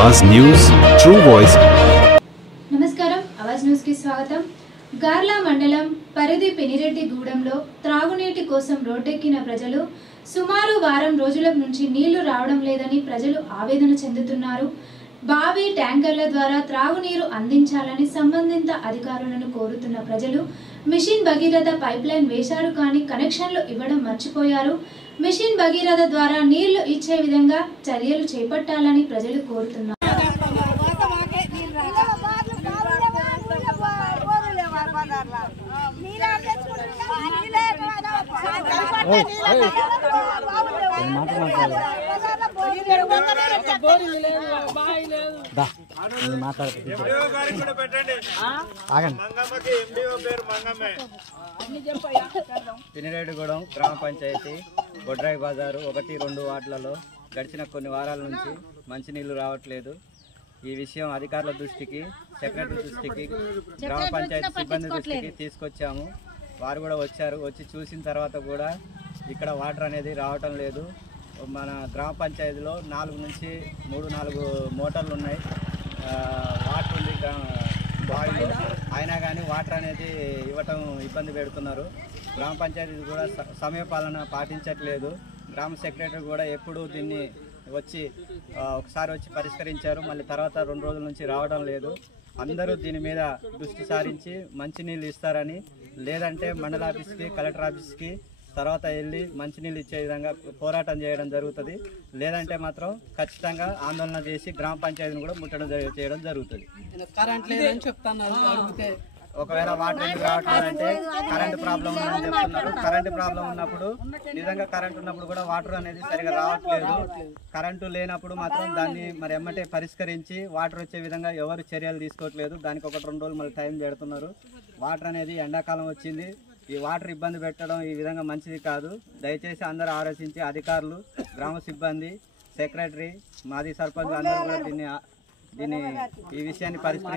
आवाज news true voice. నమస్కారం Awaaz news కి స్వాగతం। గార్ల మండలం పరిధి పెనిరెడ్డిగూడెంలో త్రాగునీటి కోసం రోడ్డెక్కిన ప్రజలు సుమారు వారం రోజుల నుంచి నీళ్లు రావడం లేదని ప్రజలు ఆవేదన చెందుతున్నారు। బావి ట్యాంకర్ల ద్వారా త్రాగునీరు అందించాలని సంబంధిత అధికారులను కోరుతున్న ప్రజలు మిషన్ భగీరథ పైప్లైన్ వేశారు కానీ కనెక్షన్లు ఇవ్వడం మర్చిపోయారు। మిషన్ భగీరథ ద్వారా నీళ్లు ఇచ్చే విధంగా చర్యలు చేపట్టాలని ప్రజలు కోరుతున్నారు। పినిరెడ్డిగూడెం గ్రామ పంచాయతీ బొడ్రాయి బజారు 1-2 వార్డులలో గడిచిన కొన్ని వారాల నుంచి మంచినీళ్లు రావట్లేదు। ఈ విషయం అధికారుల దృష్టికి, సెక్రటరీ దృష్టికి, గ్రామ పంచాయతీ సిబ్బంది దృష్టికి తీసుకొచ్చాము। వారు కూడా వచ్చారు। వచ్చి చూసిన తర్వాత కూడా ఇక్కడ వాటర్ అనేది రావటం లేదు। మన గ్రామ పంచాయతీలో 4 నుంచి 3-4 మోటార్లు ఉన్నాయి, వాటర్ ఉంది బావిలో, అయినా కానీ వాటర్ అనేది ఇవ్వటం ఇబ్బంది పెడుతున్నారు। గ్రామ పంచాయతీ కూడా సమయపాలన పాటించట్లేదు। గ్రామ సెక్రటరీ కూడా ఎప్పుడు దీన్ని ఒకసారి వచ్చి పరిష్కరించారు, మళ్ళీ తర్వాత 2 రోజుల నుంచి రావడం లేదు। అందరూ దీని మీద దృష్టి సారించి మంచినీళ్ళు ఇస్తారని, లేదంటే మండల ఆఫీస్కి, కలెక్టర్ ఆఫీస్కి తర్వాత వెళ్ళి మంచినీళ్ళు ఇచ్చే విధంగా పోరాటం చేయడం జరుగుతుంది। లేదంటే మాత్రం ఖచ్చితంగా ఆందోళన చేసి గ్రామ పంచాయతీని కూడా ముట్టడం చేయడం జరుగుతుంది। ఒకవేళ వాటర్ ఎందుకు రావట్లేదంటే కరెంటు ప్రాబ్లం ఉందని చెప్తున్నారు। కరెంటు ప్రాబ్లం ఉన్నప్పుడు, నిజంగా కరెంట్ ఉన్నప్పుడు కూడా వాటర్ అనేది సరిగా రావట్లేదు। కరెంటు లేనప్పుడు మాత్రం దాన్ని మరి ఎమ్మటే పరిష్కరించి వాటర్ వచ్చే విధంగా ఎవరు చర్యలు తీసుకోవట్లేదు। దానికి 1-2 రోజులు మళ్ళీ టైం పెడుతున్నారు। వాటర్ అనేది ఎండాకాలం వచ్చింది, ఈ వాటర్ ఇబ్బంది పెట్టడం ఈ విధంగా మంచిది కాదు। దయచేసి అందరూ ఆలోచించి అధికారులు, గ్రామ సిబ్బంది, సెక్రటరీ, మాజీ సర్పంచ్ అందరూ కూడా దీన్ని ఈ విషయాన్ని పరిష్కరించి